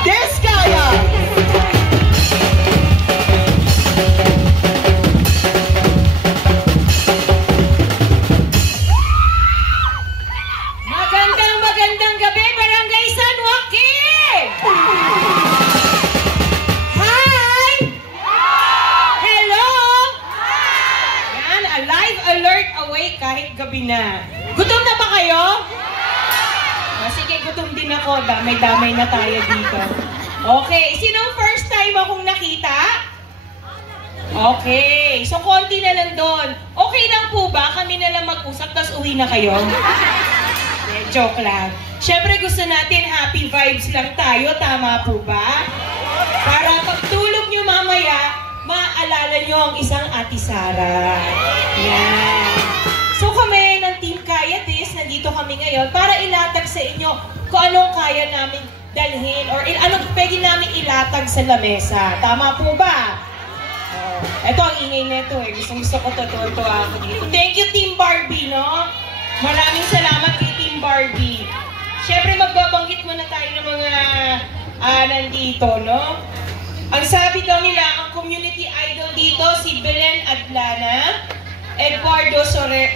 Diskaya! Magandang gabi, Barangay San Joaquin! Hi! Hello! Yan, alive, alert, awake kahit gabi na. Gutom na ba kayo? Sige, gutom din ako. Damay-damay na tayo dito. Okay, sinong first time akong nakita? Okay, so konti na lang doon. Okay lang po ba? Kami na lang mag-usap, tapos uwi na kayo? Joke lang. Siyempre gusto natin happy vibes lang tayo, tama po ba? Para pagtulog nyo mamaya, maalala nyo ang isang Ate Sara. Yan. So kami ng Team Kaya This, nandito kami ngayon para ilatag sa inyo kung anong kaya namin dalhin or anong pwede namin ilatag sa lamesa. Tama po ba? Ito ang ingay nito eh. Gusto ko tutuwa ako dito. Thank you Team Barbie, no? Maraming salamat kay Team Barbie. Siyempre magbabanggit muna tayo ng mga nandito, no? Ang sabi daw nila, ang community idol dito, si Belen Adlana, Eduardo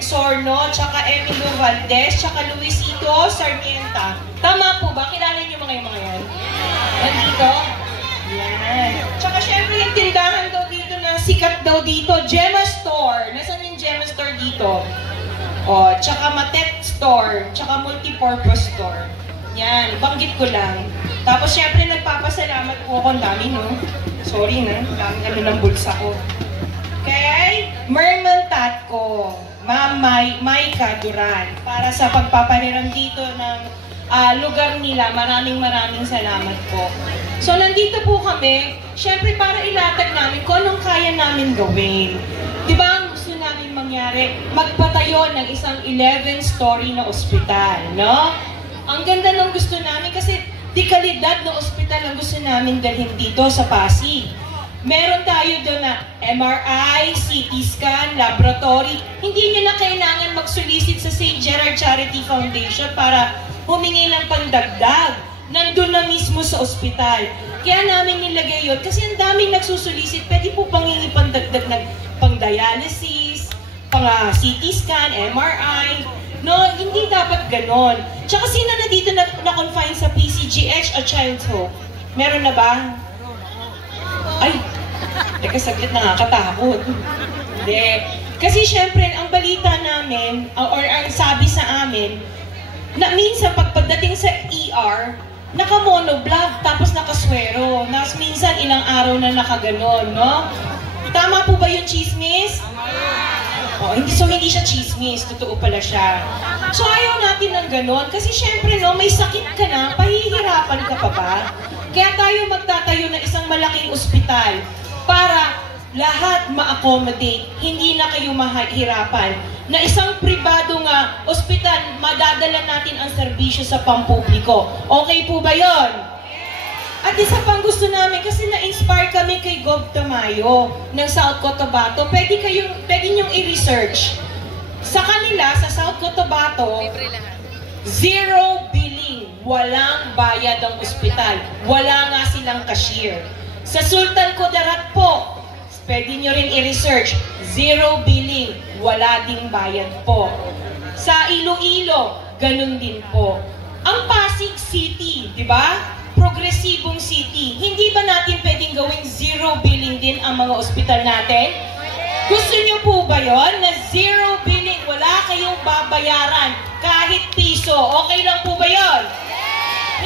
Sorno, tsaka Emilio Valdez, tsaka Luisito Sarmienta. Tama po ba? Kilala niyo mga yan? Nandito? Yan. Tsaka syempre yung tindahan daw dito na sikat daw dito, Gemma Store. Nasaan yung Gemma Store dito? O, tsaka Matet Store, tsaka Multipurpose Store. Yan, banggit ko lang. Tapos syempre nagpapasalamat po ako, ang dami no? Sorry na, dami ng bulsa ko. Kay Merman Tatko, Ma'am Maika Duran, para sa pagpapahiram dito ng lugar nila. Maraming salamat po. So nandito po kami, syempre para ilatag namin kung anong kaya namin gawin. Diba ang gusto namin mangyari? Magpatayo ng isang 11-story na ospital, no? Ang ganda ng gusto namin kasi di kalidad na ospital ang gusto namin dalhin dito sa Pasig. Meron tayo doon na MRI, CT scan, laboratory. Hindi nyo na kailangan mag-solicit sa St. Gerard Charity Foundation para humingi ng pandagdag. Nandun na mismo sa ospital. Kaya namin nilagay yun kasi ang daming nagsusolicit. Pwede po panghingi pandagdag ng pang-dialysis, pang-CT scan, MRI. No, hindi dapat ganon. Tsaka sino na dito na-confine sa PCGH o Child's Home? Meron na ba? Ay, teka saglit, nakakatakot. Hindi. Kasi syempre, ang balita namin, or ang sabi sa amin, na minsan pagdating sa ER, naka-monoblog, tapos nakaswero. Minsan ilang araw na nakaganon, no? Tama po ba yung chismis? Oh, hindi siya chismis, totoo pala siya. So ayaw natin ng ganon, kasi syempre, no, may sakit ka na, pahihirapan ka pa ba? Kaya tayo magtatayo ng isang malaking ospital para lahat ma-accommodate, hindi na kayo mahihirapan. Na isang pribado nga ospital, madadala natin ang serbisyo sa pampubliko. Okay po ba yon? At isa pang gusto namin, kasi na-inspire kami kay Gov Tamayo ng South Cotabato. Pwede niyong i-research. Sa kanila, sa South Cotabato, zero billing. Walang bayad ang ospital. Wala nga silang cashier. Sa Sultan Kudarat po, pwede nyo rin i-research, zero billing, wala ding bayad po. Sa Iloilo, ganun din po. Ang Pasig City, di ba? Progresibong city. Hindi ba natin pwedeng gawing zero billing din ang mga ospital natin? Gusto nyo po ba yon na zero billing, wala kayong babayaran kahit piso? Okay lang po ba yon?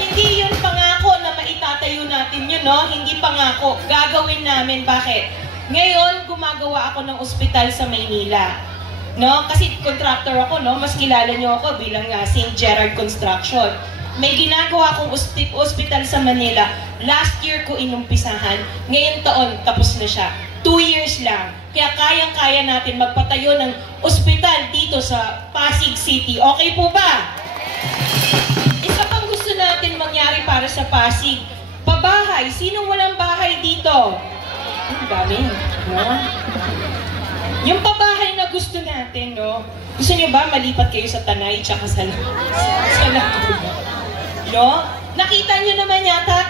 Hindi yun pangako na maitatayo natin yun, no? Hindi pangako. Gagawin namin. Bakit? Ngayon, gumagawa ako ng ospital sa Maynila. No? Kasi contractor ako, no? Mas kilala nyo ako bilang St. Gerard Construction. May ginagawa akong ospital sa Manila. Last year ko inumpisahan. Ngayong taon, tapos na siya. 2 years lang. Kaya kayang-kaya natin magpatayo ng ospital dito sa Pasig City. Okay po ba? Isa pang gusto natin mangyari para sa Pasig. Pabahay. Sinong walang bahay dito? Ang dami, no? Yung pabahay na gusto natin, no? Gusto nyo ba malipat kayo sa Tanay tsaka sa Laguna? No? Nakita nyo naman yata